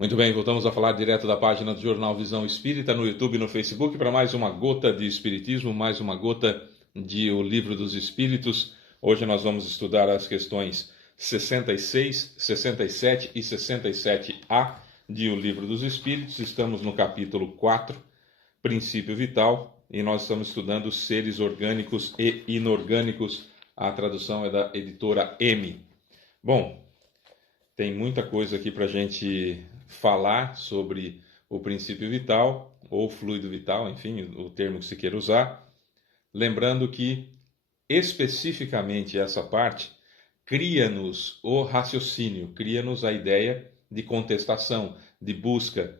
Muito bem, voltamos a falar direto da página do Jornal Visão Espírita no YouTube e no Facebook para mais uma gota de Espiritismo, mais uma gota de O Livro dos Espíritos. Hoje nós vamos estudar as questões 66, 67 e 67A de O Livro dos Espíritos. Estamos no capítulo 4, Princípio Vital, e nós estamos estudando seres orgânicos e inorgânicos. A tradução é da editora M. Bom, tem muita coisa aqui para a gente falar sobre o princípio vital, ou fluido vital, enfim, o termo que se queira usar. Lembrando que, especificamente essa parte, cria-nos o raciocínio, cria-nos a ideia de contestação, de busca,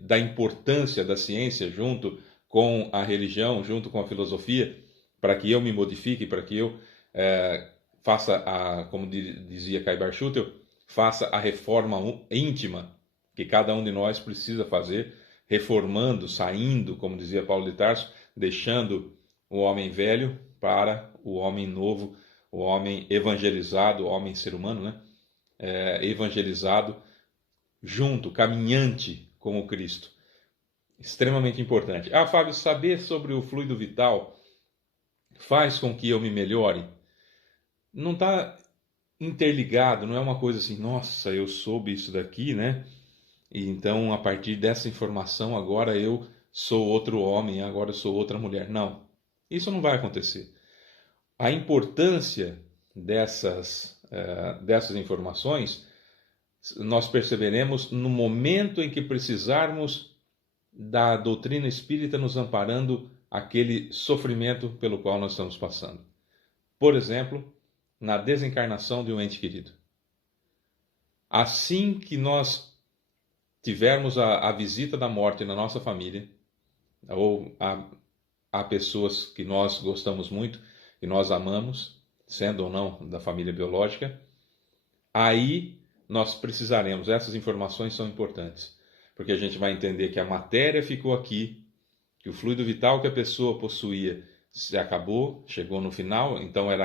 da importância da ciência junto com a religião, junto com a filosofia, para que eu me modifique, para que eu faça, como dizia Caibar Schutel, faça a reforma íntima que cada um de nós precisa fazer, reformando, saindo, como dizia Paulo de Tarso, deixando o homem velho para o homem novo, o homem evangelizado, o homem ser humano, né? Evangelizado, junto, caminhante com o Cristo. Extremamente importante. Fábio, saber sobre o fluido vital faz com que eu me melhore? Não está interligado, não é uma coisa assim, nossa, eu soube isso daqui, né? E então, a partir dessa informação, agora eu sou outro homem, agora eu sou outra mulher. Não, isso não vai acontecer. A importância dessas informações nós perceberemos no momento em que precisarmos da doutrina espírita nos amparando aquele sofrimento pelo qual nós estamos passando. Por exemplo, na desencarnação de um ente querido. Assim que nós tivermos a visita da morte na nossa família, ou há pessoas que nós gostamos muito e nós amamos, sendo ou não da família biológica, aí nós precisaremos, essas informações são importantes, porque a gente vai entender que a matéria ficou aqui, que o fluido vital que a pessoa possuía se acabou, chegou no final, então era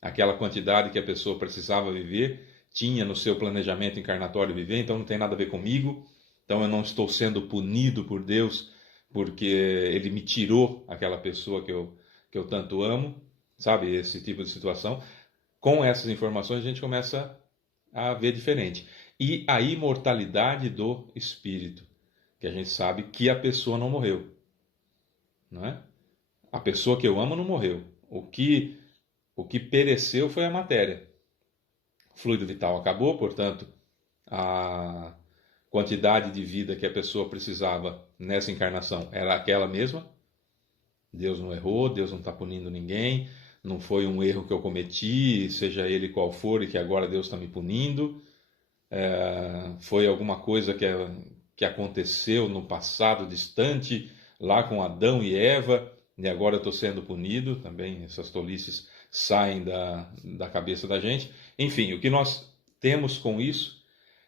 aquela quantidade que a pessoa precisava viver, tinha no seu planejamento encarnatório viver, então não tem nada a ver comigo, então eu não estou sendo punido por Deus porque Ele me tirou aquela pessoa que eu tanto amo, sabe, esse tipo de situação. Com essas informações a gente começa a ver diferente. E a imortalidade do espírito, que a gente sabe que a pessoa não morreu, não é? A pessoa que eu amo não morreu. O que pereceu foi a matéria. O fluido vital acabou, portanto, a quantidade de vida que a pessoa precisava nessa encarnação era aquela mesma. Deus não errou, Deus não está punindo ninguém, não foi um erro que eu cometi, seja ele qual for, e que agora Deus está me punindo. Foi alguma coisa que aconteceu no passado distante, lá com Adão e Eva, e agora eu estou sendo punido. Também essas tolices saem da cabeça da gente. Enfim, o que nós temos com isso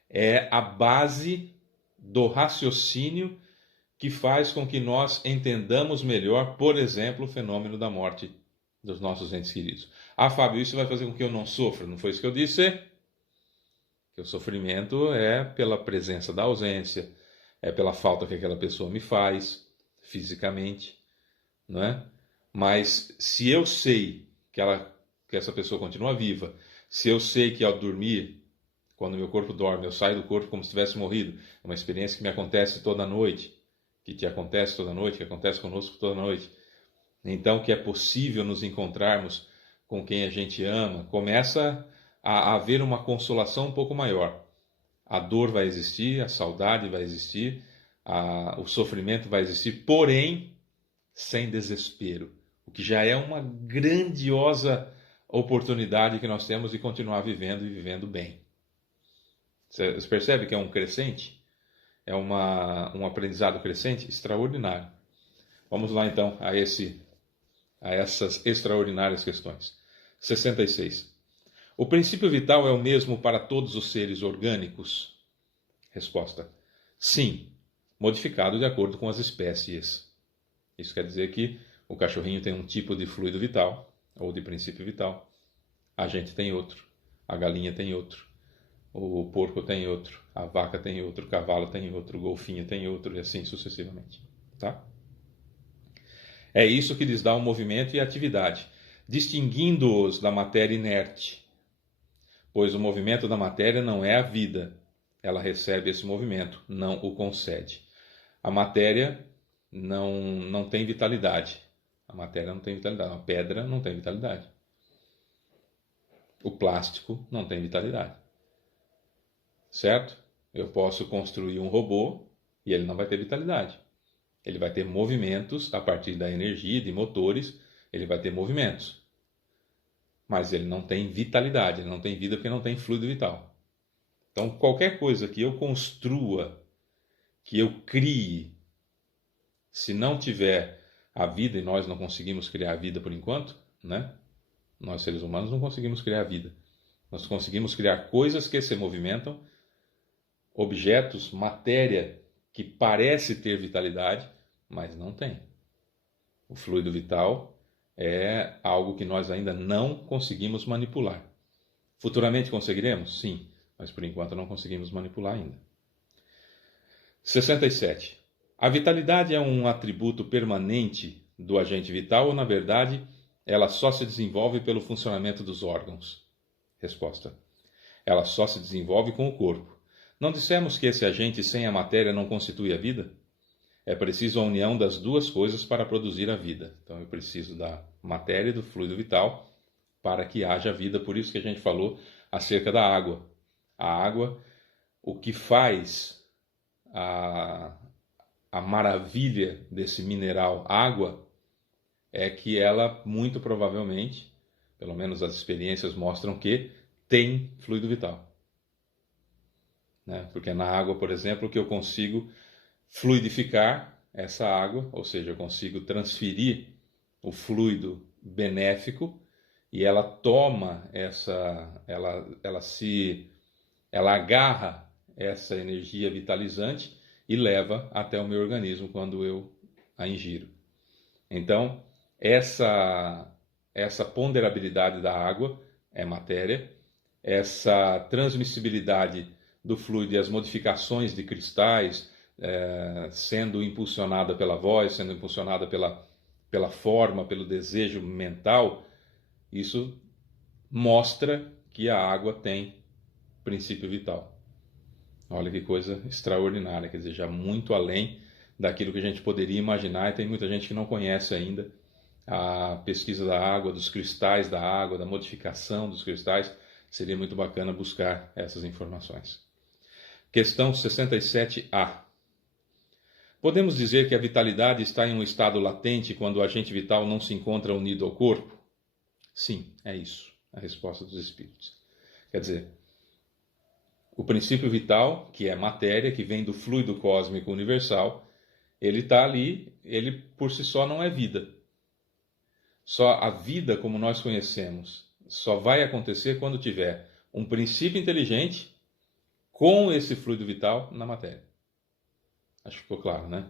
é a base do raciocínio que faz com que nós entendamos melhor, por exemplo, o fenômeno da morte dos nossos entes queridos. Fábio, isso vai fazer com que eu não sofra? Não foi isso que eu disse? Que o sofrimento é pela presença da ausência, é pela falta que aquela pessoa me faz, fisicamente, não é? Mas se eu sei que essa pessoa continua viva, se eu sei que ao dormir, quando meu corpo dorme, eu saio do corpo como se tivesse morrido, é uma experiência que me acontece toda noite, que te acontece toda noite, que acontece conosco toda noite. Então, que é possível nos encontrarmos com quem a gente ama, começa a haver uma consolação um pouco maior. A dor vai existir, a saudade vai existir, o sofrimento vai existir, porém, sem desespero. O que já é uma grandiosa oportunidade que nós temos de continuar vivendo e vivendo bem. Você percebe que é um crescente? É um aprendizado crescente extraordinário. Vamos lá então a essas extraordinárias questões. 66. O princípio vital é o mesmo para todos os seres orgânicos? Resposta: sim, modificado de acordo com as espécies. Isso quer dizer que o cachorrinho tem um tipo de fluido vital, ou de princípio vital. A gente tem outro. A galinha tem outro. o porco tem outro, a vaca tem outro, o cavalo tem outro, o golfinho tem outro e assim sucessivamente. Tá? É isso que lhes dá o movimento e a atividade, distinguindo-os da matéria inerte, pois o movimento da matéria não é a vida. Ela recebe esse movimento, não o concede. A matéria não tem vitalidade. A matéria não tem vitalidade. A pedra não tem vitalidade. O plástico não tem vitalidade. Certo? Eu posso construir um robô e ele não vai ter vitalidade. Ele vai ter movimentos a partir da energia, de motores, ele vai ter movimentos. Mas ele não tem vitalidade, ele não tem vida porque não tem fluido vital. Então, qualquer coisa que eu construa, que eu crie, se não tiver a vida, e nós não conseguimos criar a vida por enquanto, né? Nós seres humanos não conseguimos criar a vida. Nós conseguimos criar coisas que se movimentam, objetos, matéria que parece ter vitalidade, mas não tem. O fluido vital é algo que nós ainda não conseguimos manipular. Futuramente conseguiremos? Sim, mas por enquanto não conseguimos manipular ainda. 67. A vitalidade é um atributo permanente do agente vital ou, na verdade, ela só se desenvolve pelo funcionamento dos órgãos? Resposta. Ela só se desenvolve com o corpo. Não dissemos que esse agente sem a matéria não constitui a vida? É preciso a união das duas coisas para produzir a vida. Então eu preciso da matéria e do fluido vital para que haja vida. Por isso que a gente falou acerca da água. A água, o que faz a maravilha desse mineral água é que ela, muito provavelmente, pelo menos as experiências mostram que tem fluido vital. Né? Porque na água, por exemplo, que eu consigo fluidificar essa água, ou seja, eu consigo transferir o fluido benéfico e ela toma ela agarra essa energia vitalizante e leva até o meu organismo quando eu a ingiro. Então, essa ponderabilidade da água é matéria, essa transmissibilidade do fluido e as modificações de cristais, sendo impulsionada pela voz, sendo impulsionada pela forma, pelo desejo mental, isso mostra que a água tem princípio vital. Olha que coisa extraordinária, quer dizer, já muito além daquilo que a gente poderia imaginar, e tem muita gente que não conhece ainda a pesquisa da água, dos cristais da água, da modificação dos cristais. Seria muito bacana buscar essas informações. Questão 67A. Podemos dizer que a vitalidade está em um estado latente quando o agente vital não se encontra unido ao corpo? Sim, é isso, a resposta dos espíritos. Quer dizer, o princípio vital, que é matéria, que vem do fluido cósmico universal, ele está ali, ele por si só não é vida. Só a vida como nós conhecemos só vai acontecer quando tiver um princípio inteligente com esse fluido vital na matéria. Acho que ficou claro, né?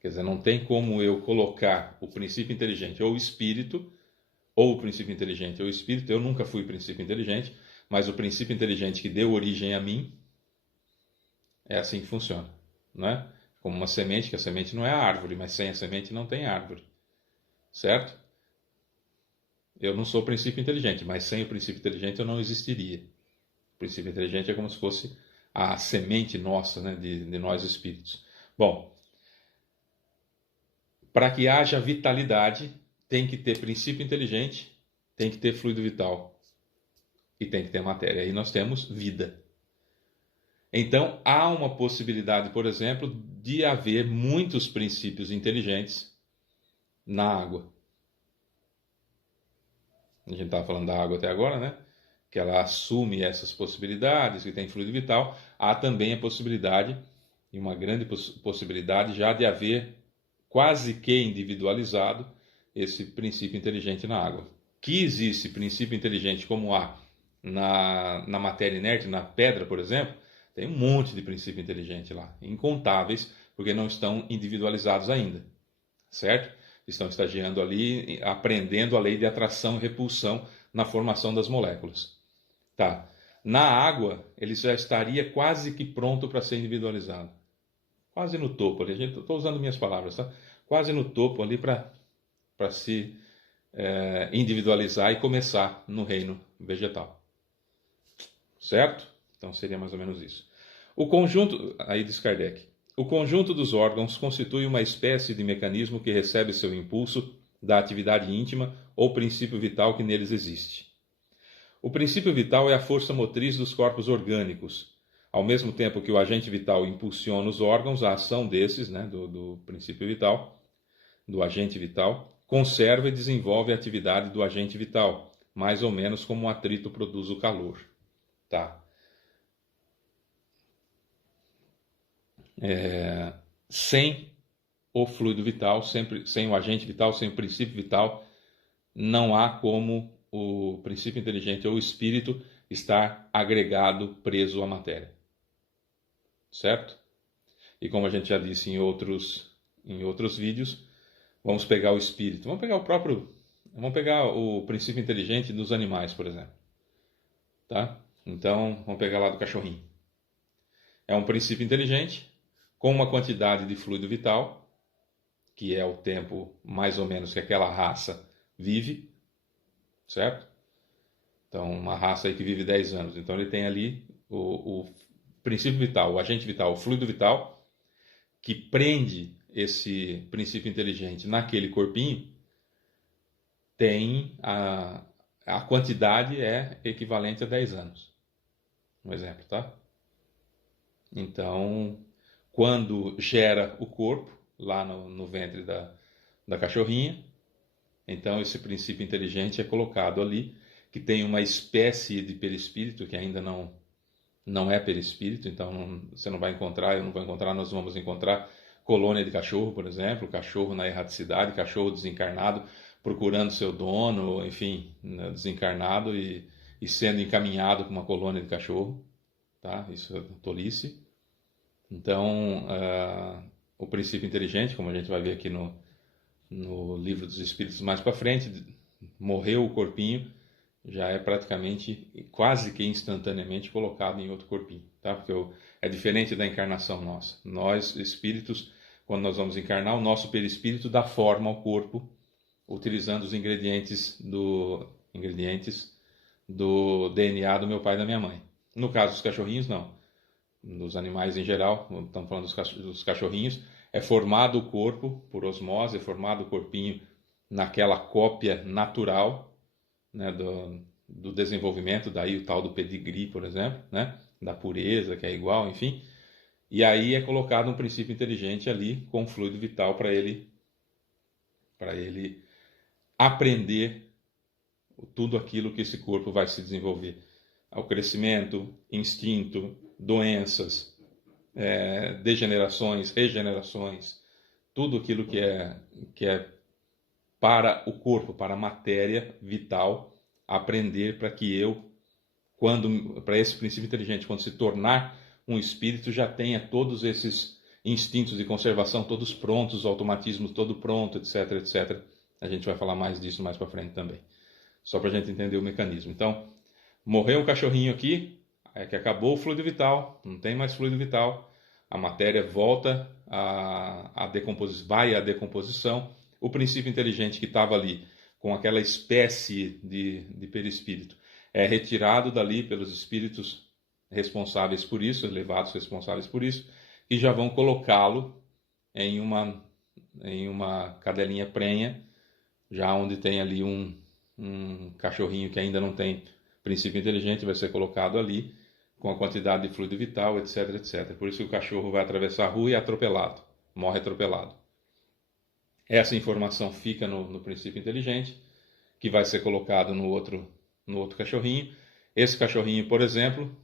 Quer dizer, não tem como eu colocar o princípio inteligente ou o espírito, ou o princípio inteligente ou o espírito. Eu nunca fui princípio inteligente, mas o princípio inteligente que deu origem a mim, é assim que funciona, não é? Como uma semente, que a semente não é a árvore, mas sem a semente não tem árvore, certo? Eu não sou o princípio inteligente, mas sem o princípio inteligente eu não existiria. O princípio inteligente é como se fosse a semente nossa, né, de nós espíritos. Bom, para que haja vitalidade, tem que ter princípio inteligente, tem que ter fluido vital e tem que ter matéria. Aí nós temos vida. Então, há uma possibilidade, por exemplo, de haver muitos princípios inteligentes na água. A gente estava falando da água até agora, né? Que ela assume essas possibilidades, que tem fluido vital. Há também a possibilidade, e uma grande possibilidade, já de haver quase que individualizado esse princípio inteligente na água. Que existe princípio inteligente como há na matéria inerte, na pedra, por exemplo, tem um monte de princípio inteligente lá, incontáveis, porque não estão individualizados ainda, certo? Estão estagiando ali, aprendendo a lei de atração e repulsão na formação das moléculas. Tá. Na água, ele já estaria quase que pronto para ser individualizado. Quase no topo ali. Estou usando minhas palavras, tá? Quase no topo ali para se individualizar e começar no reino vegetal. Certo? Então seria mais ou menos isso. O conjunto, aí diz Kardec, o conjunto dos órgãos constitui uma espécie de mecanismo que recebe seu impulso da atividade íntima ou princípio vital que neles existe. O princípio vital é a força motriz dos corpos orgânicos, ao mesmo tempo que o agente vital impulsiona os órgãos, a ação desses, né, do princípio vital, do agente vital, conserva e desenvolve a atividade do agente vital, mais ou menos como um atrito produz o calor. Tá? Sem o fluido vital, sem o agente vital, sem o princípio vital, não há como o princípio inteligente ou o espírito estar agregado, preso à matéria. Certo? E como a gente já disse em outros vídeos, vamos pegar o espírito, vamos pegar o princípio inteligente dos animais, por exemplo. Tá? Então, vamos pegar lá do cachorrinho. É um princípio inteligente com uma quantidade de fluido vital, que é o tempo mais ou menos que aquela raça vive, certo? Então, uma raça aí que vive 10 anos. Então, ele tem ali o princípio vital, o agente vital, o fluido vital, que prende esse princípio inteligente naquele corpinho, tem a quantidade é equivalente a 10 anos. Um exemplo, tá? Então, quando gera o corpo, lá no ventre da cachorrinha, então esse princípio inteligente é colocado ali, que tem uma espécie de perispírito, que ainda não é perispírito, então você não vai encontrar, eu não vou encontrar, nós vamos encontrar colônia de cachorro, por exemplo, cachorro na erraticidade, cachorro desencarnado, procurando seu dono, enfim, desencarnado e sendo encaminhado para uma colônia de cachorro, tá? Isso é tolice. Então, o princípio inteligente, como a gente vai ver aqui no Livro dos Espíritos mais para frente, morreu o corpinho, já é praticamente, quase que instantaneamente colocado em outro corpinho, tá? Porque é diferente da encarnação nossa. Nós, espíritos, quando nós vamos encarnar, o nosso perispírito dá forma ao corpo, utilizando os ingredientes do DNA do meu pai e da minha mãe. No caso dos cachorrinhos, não. Nos animais em geral, estamos falando dos cachorrinhos, é formado o corpo por osmose, é formado o corpinho naquela cópia natural, né, do desenvolvimento, daí o tal do pedigree, por exemplo, né, da pureza, que é igual, enfim. E aí é colocado um princípio inteligente ali com fluido vital para ele aprender tudo aquilo que esse corpo vai se desenvolver. Ao crescimento, instinto, doenças, degenerações, regenerações, tudo aquilo que é para o corpo, para a matéria vital, aprender para que para esse princípio inteligente, quando se tornar um espírito, já tenha todos esses instintos de conservação todos prontos, automatismos todo pronto, etc, etc. A gente vai falar mais disso mais para frente também. Só para a gente entender o mecanismo. Então, morreu um cachorrinho aqui, é que acabou o fluido vital, não tem mais fluido vital, a matéria volta a decomposição, vai à decomposição, o princípio inteligente que estava ali com aquela espécie de perispírito é retirado dali pelos espíritos responsáveis por isso, elevados responsáveis por isso, e já vão colocá-lo em uma cadelinha prenha, já onde tem ali um cachorrinho que ainda não tem princípio inteligente, vai ser colocado ali com a quantidade de fluido vital, etc, etc. Por isso que o cachorro vai atravessar a rua e é atropelado, morre atropelado. Essa informação fica no princípio inteligente, que vai ser colocado no outro cachorrinho. Esse cachorrinho, por exemplo,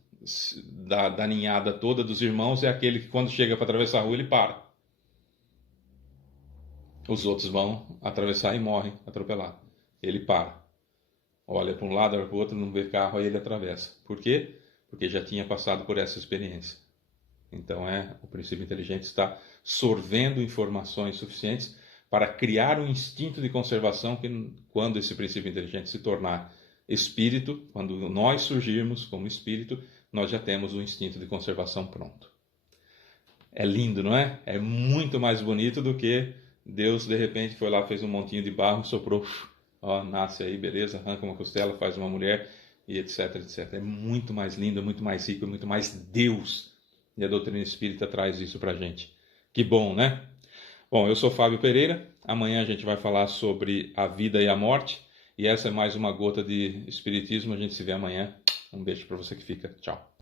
da ninhada toda dos irmãos, é aquele que quando chega para atravessar a rua ele para. Os outros vão atravessar e morrem atropelados. Ele para. Olha para um lado, olha para o outro, não vê carro, aí ele atravessa. Por quê? Porque já tinha passado por essa experiência. Então, o princípio inteligente está sorvendo informações suficientes para criar um instinto de conservação que, quando esse princípio inteligente se tornar espírito, quando nós surgirmos como espírito, nós já temos o instinto de conservação pronto. É lindo, não é? É muito mais bonito do que Deus, de repente, foi lá, fez um montinho de barro, soprou, ó, nasce aí, beleza, arranca uma costela, faz uma mulher, e etc, etc. É muito mais lindo, é muito mais rico, é muito mais Deus. E a doutrina espírita traz isso pra gente. Que bom, né? Bom, eu sou Fábio Pereira. Amanhã a gente vai falar sobre a vida e a morte. E essa é mais uma gota de espiritismo. A gente se vê amanhã. Um beijo para você que fica. Tchau.